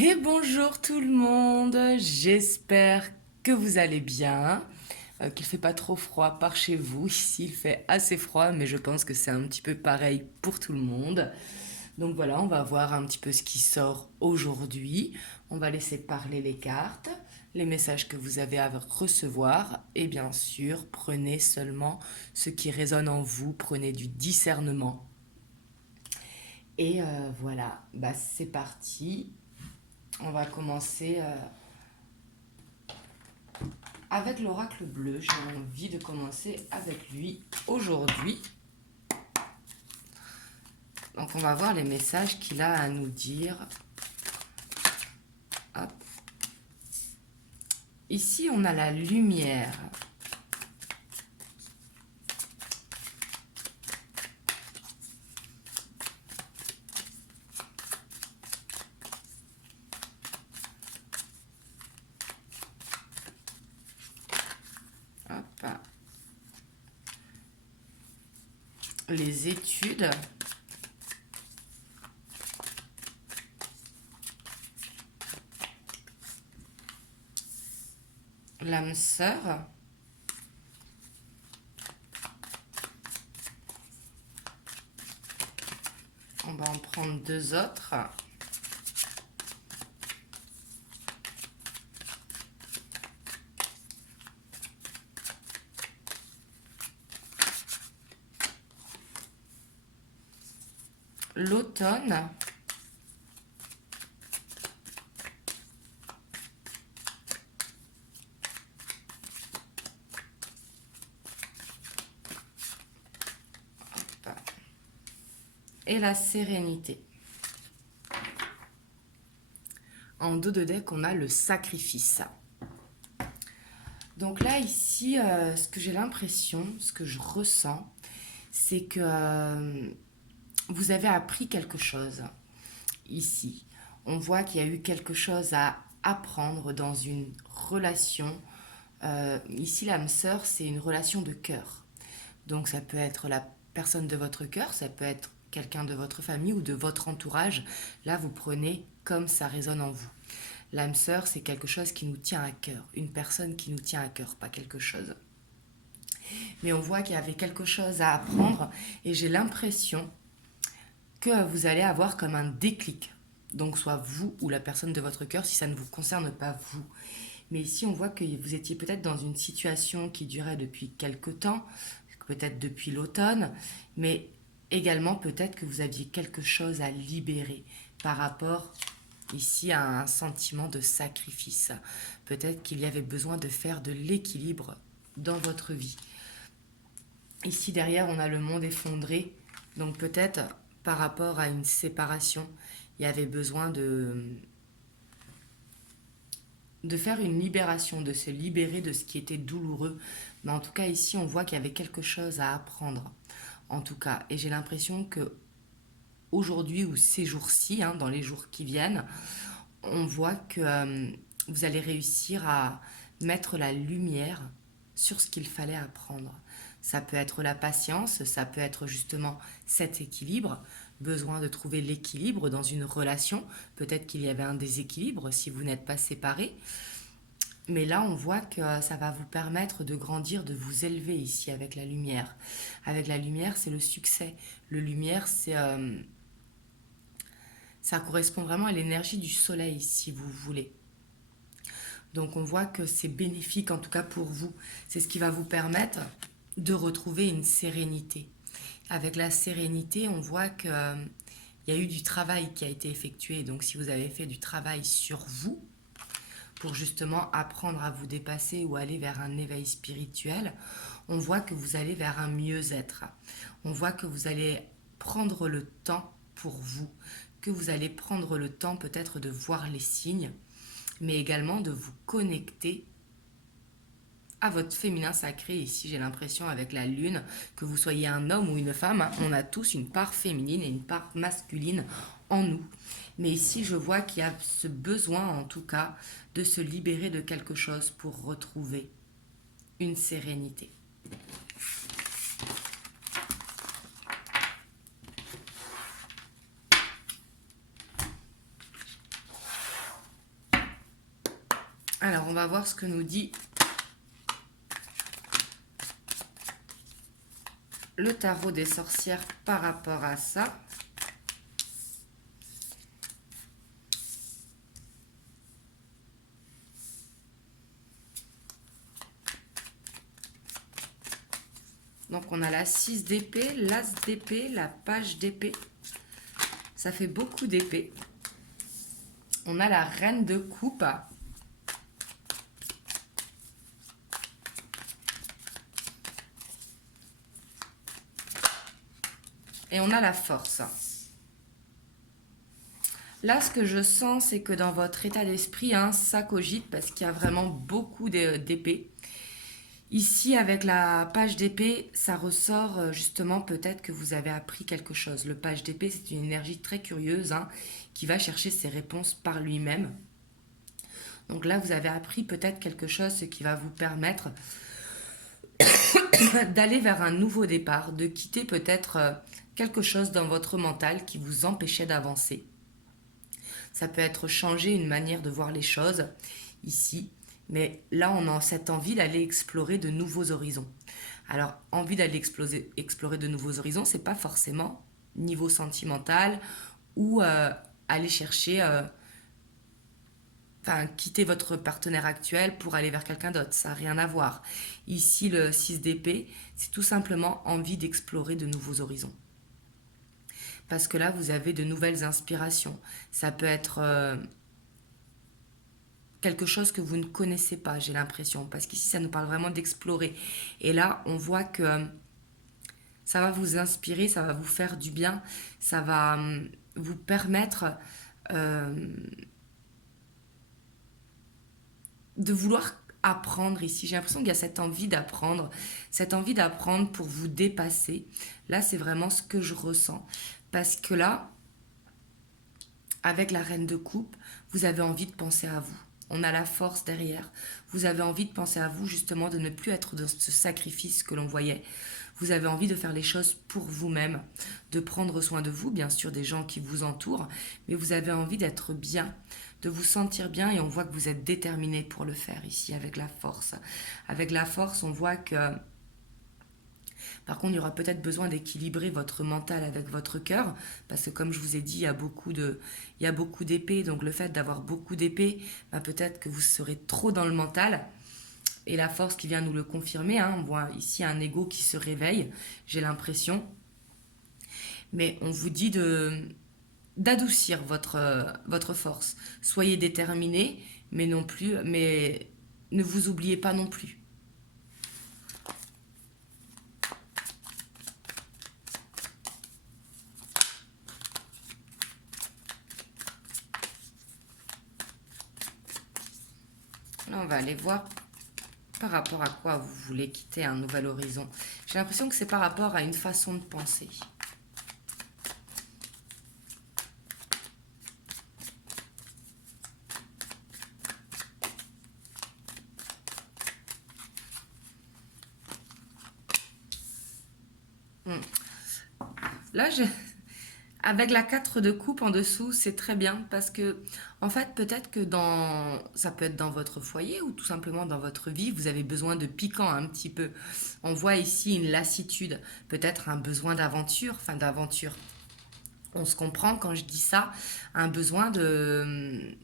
Et bonjour tout le monde, j'espère que vous allez bien, qu'il fait pas trop froid par chez vous. Ici il fait assez froid, mais je pense que c'est un petit peu pareil pour tout le monde. Donc voilà, on va voir un petit peu ce qui sort aujourd'hui. On va laisser parler les cartes, les messages que vous avez à recevoir, et bien sûr, prenez seulement ce qui résonne en vous, prenez du discernement. Et voilà, bah c'est parti. On va commencer avec l'oracle bleu. J'ai envie de commencer avec lui aujourd'hui. Donc on va voir les messages qu'il a à nous dire. Hop. Ici on a la lumière. Hop. Les études. L'âme sœur. On va en prendre deux autres. L'automne. Et la sérénité. En dos de deck, on a le sacrifice. Donc là, ici, ce que j'ai l'impression, ce que je ressens, c'est que vous avez appris quelque chose ici. On voit qu'il y a eu quelque chose à apprendre dans une relation. Ici, l'âme sœur, c'est une relation de cœur. Donc ça peut être la personne de votre cœur, ça peut être quelqu'un de votre famille ou de votre entourage. Là, vous prenez comme ça résonne en vous. L'âme sœur, c'est quelque chose qui nous tient à cœur, une personne qui nous tient à cœur, pas quelque chose. Mais on voit qu'il y avait quelque chose à apprendre et j'ai l'impression que vous allez avoir comme un déclic. Donc soit vous ou la personne de votre cœur si ça ne vous concerne pas vous. Mais ici on voit que vous étiez peut-être dans une situation qui durait depuis quelque temps, peut-être depuis l'automne, mais également peut-être que vous aviez quelque chose à libérer par rapport ici à un sentiment de sacrifice. Peut-être qu'il y avait besoin de faire de l'équilibre dans votre vie. Ici derrière, on a le monde effondré. Donc peut-être par rapport à une séparation, il y avait besoin de faire une libération, de se libérer de ce qui était douloureux. Mais en tout cas, ici, on voit qu'il y avait quelque chose à apprendre. En tout cas, et j'ai l'impression que aujourd'hui ou ces jours-ci, dans les jours qui viennent, on voit que vous allez réussir à mettre la lumière sur ce qu'il fallait apprendre. Ça peut être la patience, ça peut être justement cet équilibre, besoin de trouver l'équilibre dans une relation. Peut-être qu'il y avait un déséquilibre si vous n'êtes pas séparés. Mais là, on voit que ça va vous permettre de grandir, de vous élever ici avec la lumière. Avec la lumière, c'est le succès. Le lumière, ça correspond vraiment à l'énergie du soleil, si vous voulez. Donc on voit que c'est bénéfique en tout cas pour vous. C'est ce qui va vous permettre de retrouver une sérénité. Avec la sérénité, on voit qu'il y a eu du travail qui a été effectué. Donc si vous avez fait du travail sur vous, pour justement apprendre à vous dépasser ou aller vers un éveil spirituel, on voit que vous allez vers un mieux-être. On voit que vous allez prendre le temps pour vous, que vous allez prendre le temps peut-être de voir les signes, mais également de vous connecter à votre féminin sacré. Ici, j'ai l'impression avec la lune, que vous soyez un homme ou une femme, on a tous une part féminine et une part masculine en nous. Mais ici, je vois qu'il y a ce besoin, en tout cas, de se libérer de quelque chose pour retrouver une sérénité. Alors, on va voir ce que nous dit le tarot des sorcières par rapport à ça. Donc, on a la 6 d'épée, l'as d'épée, la page d'épée. Ça fait beaucoup d'épée. On a la reine de coupe. Et on a la force. Là, ce que je sens, c'est que dans votre état d'esprit, hein, ça cogite parce qu'il y a vraiment beaucoup d'épée. Ici, avec la page d'épée, ça ressort justement peut-être que vous avez appris quelque chose. Le page d'épée, c'est une énergie très curieuse hein, qui va chercher ses réponses par lui-même. Donc là, vous avez appris peut-être quelque chose, ce qui va vous permettre d'aller vers un nouveau départ, de quitter peut-être quelque chose dans votre mental qui vous empêchait d'avancer. Ça peut être changer une manière de voir les choses ici. Mais là, on a cette envie d'aller explorer de nouveaux horizons. Alors, envie d'aller explorer de nouveaux horizons, c'est pas forcément niveau sentimental ou aller chercher, quitter votre partenaire actuel pour aller vers quelqu'un d'autre. Ça n'a rien à voir. Ici, le 6 d'épée, c'est tout simplement envie d'explorer de nouveaux horizons. Parce que là, vous avez de nouvelles inspirations. Ça peut être quelque chose que vous ne connaissez pas, j'ai l'impression, parce qu'ici ça nous parle vraiment d'explorer. Et là, on voit que ça va vous inspirer, ça va vous faire du bien, ça va vous permettre de vouloir apprendre ici. J'ai l'impression qu'il y a cette envie d'apprendre pour vous dépasser. Là, c'est vraiment ce que je ressens. Parce que là, avec la reine de coupe, vous avez envie de penser à vous. On a la force derrière. Vous avez envie de penser à vous, justement, de ne plus être dans ce sacrifice que l'on voyait. Vous avez envie de faire les choses pour vous-même, de prendre soin de vous, bien sûr, des gens qui vous entourent, mais vous avez envie d'être bien, de vous sentir bien, et on voit que vous êtes déterminé pour le faire ici, avec la force. Avec la force, on voit que... Par contre, il y aura peut-être besoin d'équilibrer votre mental avec votre cœur, parce que comme je vous ai dit, il y a beaucoup d'épées, donc le fait d'avoir beaucoup d'épées, peut-être que vous serez trop dans le mental, et la force qui vient nous le confirmer, hein, on voit ici un ego qui se réveille, j'ai l'impression, mais on vous dit d'adoucir votre force. Soyez déterminé, mais ne vous oubliez pas non plus. Là, on va aller voir par rapport à quoi vous voulez quitter un nouvel horizon. J'ai l'impression que c'est par rapport à une façon de penser. Là, avec la 4 de coupe en dessous, c'est très bien parce que, en fait, peut-être que ça peut être dans votre foyer ou tout simplement dans votre vie, vous avez besoin de piquant un petit peu. On voit ici une lassitude, peut-être un besoin d'aventure, On se comprend quand je dis ça, un besoin de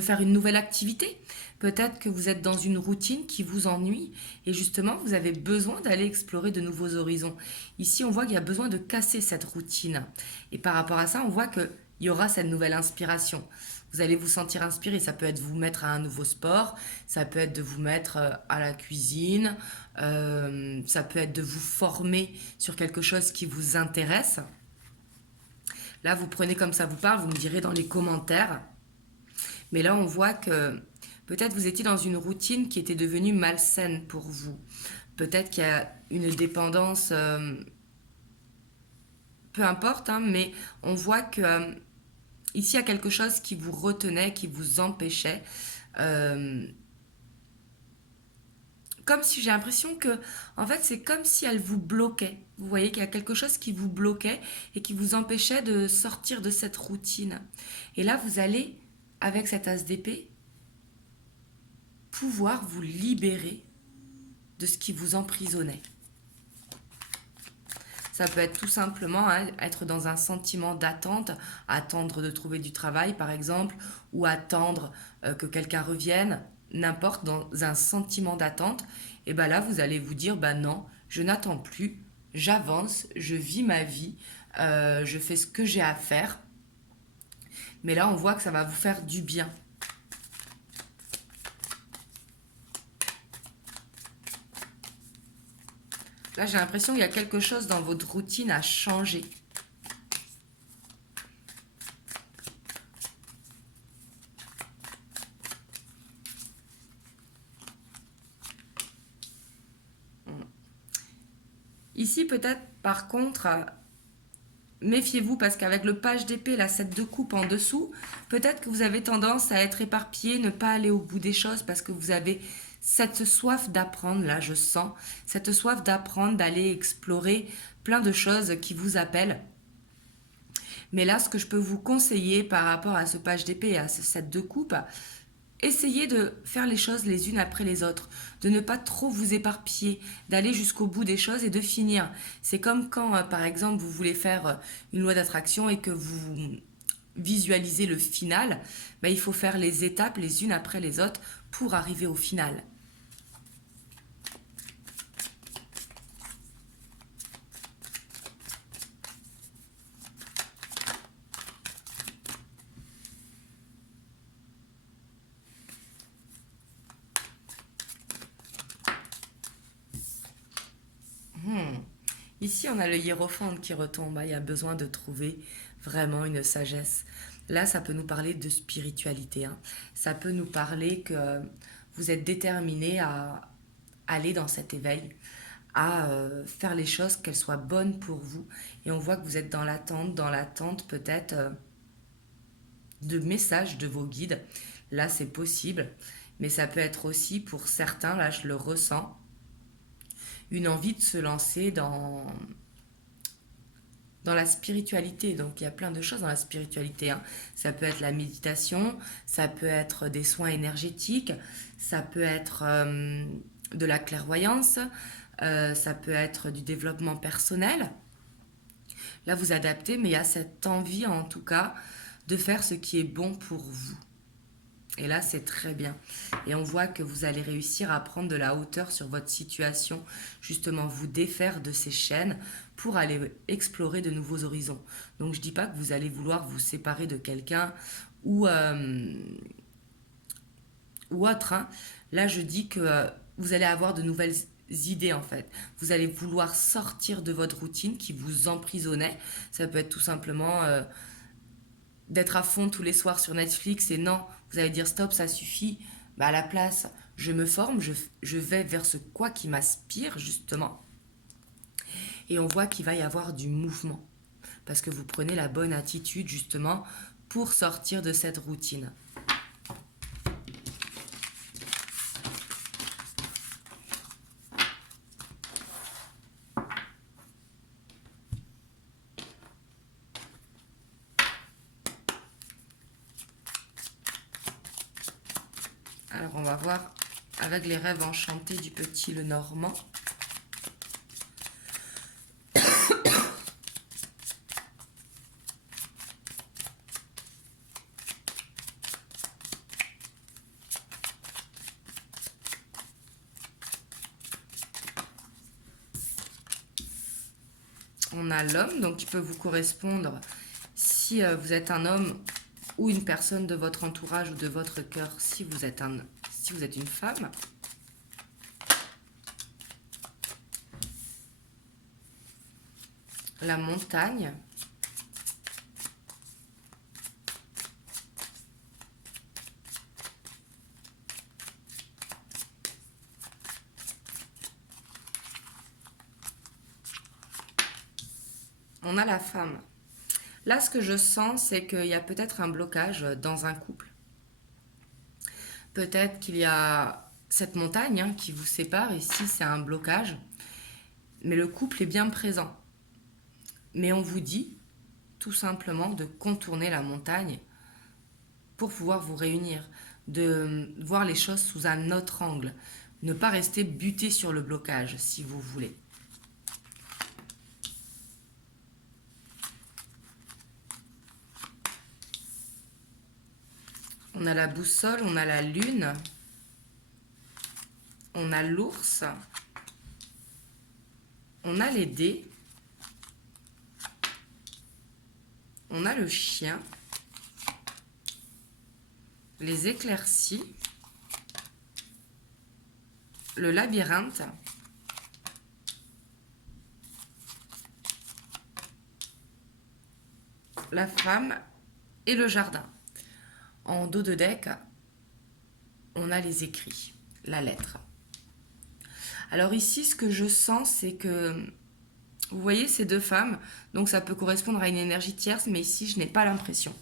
faire une nouvelle activité. Peut-être que vous êtes dans une routine qui vous ennuie et justement vous avez besoin d'aller explorer de nouveaux horizons. Ici on voit qu'il y a besoin de casser cette routine et par rapport à ça on voit qu'il y aura cette nouvelle inspiration. Vous allez vous sentir inspiré, ça peut être vous mettre à un nouveau sport, ça peut être de vous mettre à la cuisine, ça peut être de vous former sur quelque chose qui vous intéresse. Là vous prenez comme ça vous parle, vous me direz dans les commentaires. Mais là, on voit que peut-être vous étiez dans une routine qui était devenue malsaine pour vous. Peut-être qu'il y a une dépendance, peu importe, hein, mais on voit que ici, il y a quelque chose qui vous retenait, qui vous empêchait. Comme si j'ai l'impression que, en fait, c'est comme si elle vous bloquait. Vous voyez qu'il y a quelque chose qui vous bloquait et qui vous empêchait de sortir de cette routine. Et là, vous allez, avec cet as d'épée, pouvoir vous libérer de ce qui vous emprisonnait. Ça peut être tout simplement être dans un sentiment d'attente, attendre de trouver du travail par exemple, ou attendre que quelqu'un revienne, n'importe, dans un sentiment d'attente. Et bien là, vous allez vous dire, non, je n'attends plus, j'avance, je vis ma vie, je fais ce que j'ai à faire. Mais là, on voit que ça va vous faire du bien. Là, j'ai l'impression qu'il y a quelque chose dans votre routine à changer. Ici, peut-être, par contre, méfiez-vous parce qu'avec le page d'épée, la 7 de coupe en dessous, peut-être que vous avez tendance à être éparpillé, ne pas aller au bout des choses parce que vous avez cette soif d'apprendre, là je sens, cette soif d'apprendre, d'aller explorer plein de choses qui vous appellent. Mais là, ce que je peux vous conseiller par rapport à ce page d'épée et à ce 7 de coupe, essayez de faire les choses les unes après les autres, de ne pas trop vous éparpiller, d'aller jusqu'au bout des choses et de finir. C'est comme quand, par exemple, vous voulez faire une loi d'attraction et que vous visualisez le final, il faut faire les étapes les unes après les autres pour arriver au final. Ici, on a le hiérophante qui retombe. Il y a besoin de trouver vraiment une sagesse. Là, ça peut nous parler de spiritualité. Ça peut nous parler que vous êtes déterminé à aller dans cet éveil, à faire les choses, qu'elles soient bonnes pour vous. Et on voit que vous êtes dans l'attente peut-être de messages de vos guides. Là, c'est possible. Mais ça peut être aussi pour certains, là, je le ressens, une envie de se lancer dans la spiritualité. Donc il y a plein de choses dans la spiritualité. Ça peut être la méditation, ça peut être des soins énergétiques, ça peut être de la clairvoyance, ça peut être du développement personnel. Là vous adaptez, mais il y a cette envie en tout cas de faire ce qui est bon pour vous. Et là, c'est très bien. Et on voit que vous allez réussir à prendre de la hauteur sur votre situation, justement vous défaire de ces chaînes pour aller explorer de nouveaux horizons. Donc, je ne dis pas que vous allez vouloir vous séparer de quelqu'un ou autre. Là, je dis que vous allez avoir de nouvelles idées en fait. Vous allez vouloir sortir de votre routine qui vous emprisonnait. Ça peut être tout simplement d'être à fond tous les soirs sur Netflix et non, vous allez dire stop, ça suffit. À la place, je me forme, je vais vers ce quoi qui m'aspire justement. Et on voit qu'il va y avoir du mouvement parce que vous prenez la bonne attitude justement pour sortir de cette routine. Alors on va voir avec les rêves enchantés du petit Lenormand. On a l'homme, donc qui peut vous correspondre si vous êtes un homme ou une personne de votre entourage ou de votre cœur si vous êtes une femme. La montagne. On a la femme. Là, ce que je sens, c'est qu'il y a peut-être un blocage dans un couple. Peut-être qu'il y a cette montagne qui vous sépare. Ici, c'est un blocage. Mais le couple est bien présent. Mais on vous dit tout simplement de contourner la montagne pour pouvoir vous réunir. de voir les choses sous un autre angle. Ne pas rester buté sur le blocage, si vous voulez. On a la boussole, on a la lune, on a l'ours, on a les dés, on a le chien, les éclaircies, le labyrinthe, la femme et le jardin. En dos de deck, on a les écrits, la lettre. Alors ici, ce que je sens, c'est que vous voyez ces deux femmes, donc ça peut correspondre à une énergie tierce, mais ici, je n'ai pas l'impression.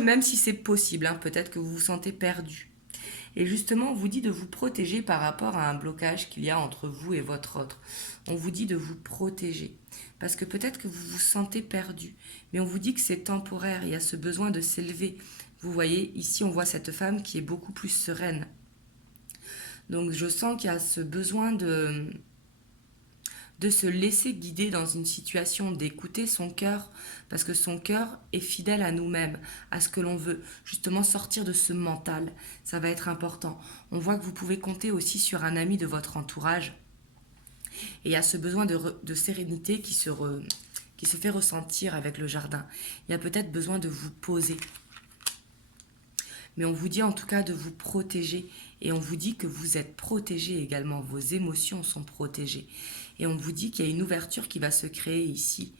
Même si c'est possible, hein, peut-être que vous vous sentez perdu. Et justement, on vous dit de vous protéger par rapport à un blocage qu'il y a entre vous et votre autre. On vous dit de vous protéger. Parce que peut-être que vous vous sentez perdu. Mais on vous dit que c'est temporaire. Il y a ce besoin de s'élever. Vous voyez, ici, on voit cette femme qui est beaucoup plus sereine. Donc, je sens qu'il y a ce besoin de se laisser guider dans une situation, d'écouter son cœur, parce que son cœur est fidèle à nous-mêmes, à ce que l'on veut. Justement, sortir de ce mental, ça va être important. On voit que vous pouvez compter aussi sur un ami de votre entourage. Et il y a ce besoin de sérénité qui se fait ressentir avec le jardin. Il y a peut-être besoin de vous poser. Mais on vous dit en tout cas de vous protéger. Et on vous dit que vous êtes protégé également. Vos émotions sont protégées. Et on vous dit qu'il y a une ouverture qui va se créer ici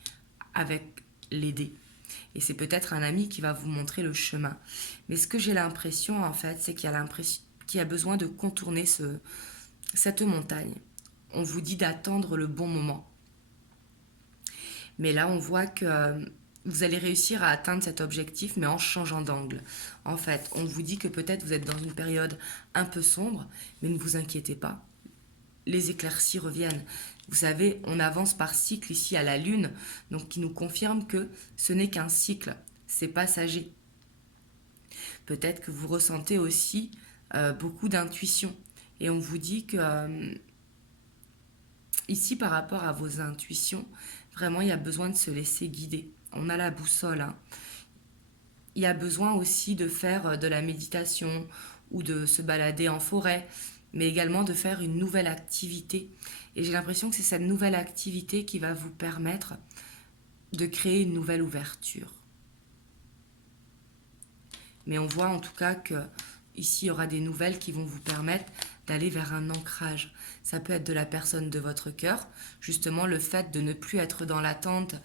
avec les dés. Et c'est peut-être un ami qui va vous montrer le chemin. Mais ce que j'ai l'impression, en fait, c'est qu'il y a besoin de contourner cette montagne. On vous dit d'attendre le bon moment. Mais là, on voit que vous allez réussir à atteindre cet objectif, mais en changeant d'angle. En fait, on vous dit que peut-être vous êtes dans une période un peu sombre, mais ne vous inquiétez pas. Les éclaircies reviennent. Vous savez, on avance par cycle ici à la lune, donc qui nous confirme que ce n'est qu'un cycle, c'est passager. Peut-être que vous ressentez aussi beaucoup d'intuition. Et on vous dit que ici, par rapport à vos intuitions, vraiment, il y a besoin de se laisser guider. On a la boussole. Hein. Il y a besoin aussi de faire de la méditation ou de se balader en forêt, mais également de faire une nouvelle activité. Et j'ai l'impression que c'est cette nouvelle activité qui va vous permettre de créer une nouvelle ouverture. Mais on voit en tout cas que ici, il y aura des nouvelles qui vont vous permettre d'aller vers un ancrage. Ça peut être de la personne de votre cœur, justement le fait de ne plus être dans l'attente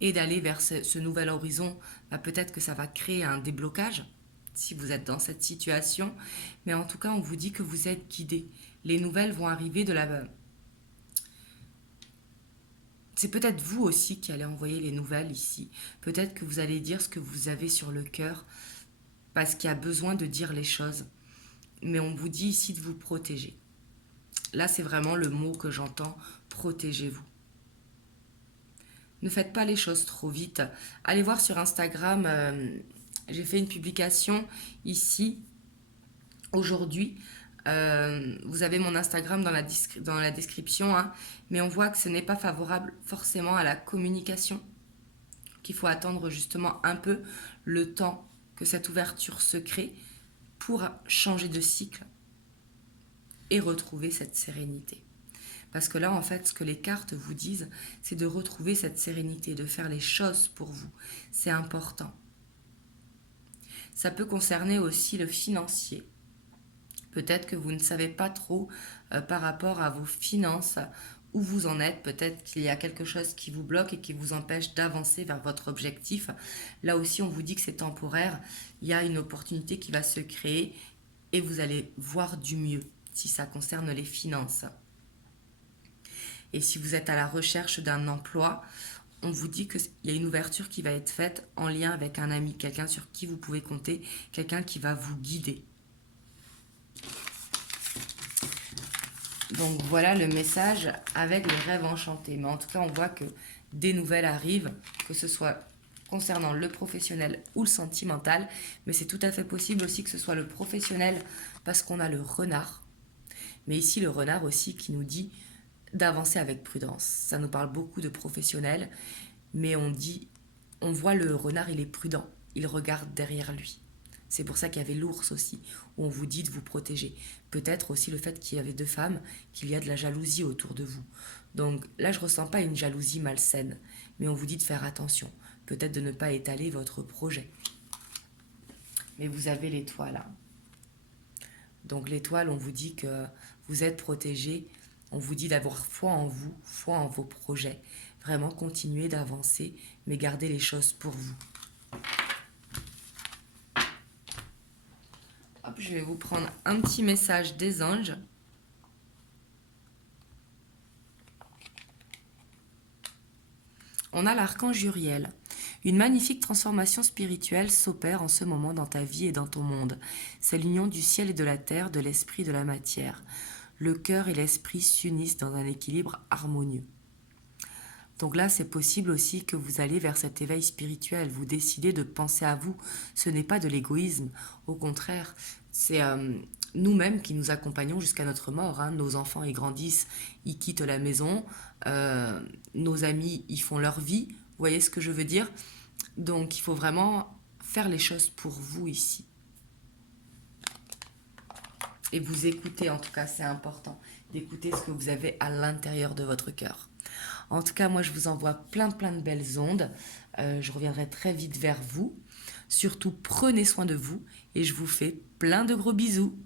et d'aller vers ce nouvel horizon, bah peut-être que ça va créer un déblocage si vous êtes dans cette situation. Mais en tout cas, on vous dit que vous êtes guidé. Les nouvelles vont arriver de la... C'est peut-être vous aussi qui allez envoyer les nouvelles ici. Peut-être que vous allez dire ce que vous avez sur le cœur parce qu'il y a besoin de dire les choses. Mais on vous dit ici de vous protéger. Là, c'est vraiment le mot que j'entends, protégez-vous. Ne faites pas les choses trop vite. Allez voir sur Instagram, j'ai fait une publication ici, aujourd'hui. Vous avez mon Instagram dans la description, hein, mais on voit que ce n'est pas favorable forcément à la communication, qu'il faut attendre justement un peu le temps que cette ouverture se crée pour changer de cycle et retrouver cette sérénité. Parce que là, en fait, ce que les cartes vous disent, c'est de retrouver cette sérénité, de faire les choses pour vous. C'est important. Ça peut concerner aussi le financier. Peut-être que vous ne savez pas trop par rapport à vos finances, où vous en êtes. Peut-être qu'il y a quelque chose qui vous bloque et qui vous empêche d'avancer vers votre objectif. Là aussi, on vous dit que c'est temporaire. Il y a une opportunité qui va se créer et vous allez voir du mieux si ça concerne les finances. Et si vous êtes à la recherche d'un emploi, on vous dit qu'il y a une ouverture qui va être faite en lien avec un ami, quelqu'un sur qui vous pouvez compter, quelqu'un qui va vous guider. Donc voilà le message avec les rêves enchantés. Mais en tout cas, on voit que des nouvelles arrivent, que ce soit concernant le professionnel ou le sentimental, mais c'est tout à fait possible aussi que ce soit le professionnel parce qu'on a le renard. Mais ici, le renard aussi qui nous dit d'avancer avec prudence. Ça nous parle beaucoup de professionnels, mais on voit le renard, il est prudent, il regarde derrière lui. C'est pour ça qu'il y avait l'ours aussi, où on vous dit de vous protéger. Peut-être aussi le fait qu'il y avait deux femmes, qu'il y a de la jalousie autour de vous. Donc là, je ne ressens pas une jalousie malsaine, mais on vous dit de faire attention. Peut-être de ne pas étaler votre projet. Mais vous avez l'étoile. Hein. Donc l'étoile, on vous dit que vous êtes protégé. On vous dit d'avoir foi en vous, foi en vos projets. Vraiment continuer d'avancer, mais garder les choses pour vous. Hop, je vais vous prendre un petit message des anges. On a l'archange Uriel. Une magnifique transformation spirituelle s'opère en ce moment dans ta vie et dans ton monde. C'est l'union du ciel et de la terre, de l'esprit et de la matière. Le cœur et l'esprit s'unissent dans un équilibre harmonieux. Donc là, c'est possible aussi que vous allez vers cet éveil spirituel. Vous décidez de penser à vous. Ce n'est pas de l'égoïsme. Au contraire, c'est nous-mêmes qui nous accompagnons jusqu'à notre mort. Hein. Nos enfants, ils grandissent, ils quittent la maison. Nos amis, ils font leur vie. Vous voyez ce que je veux dire? Donc, il faut vraiment faire les choses pour vous ici. Et vous écouter, en tout cas, c'est important. D'écouter ce que vous avez à l'intérieur de votre cœur. En tout cas, moi, je vous envoie plein de belles ondes. Je reviendrai très vite vers vous. Surtout, prenez soin de vous et je vous fais plein de gros bisous.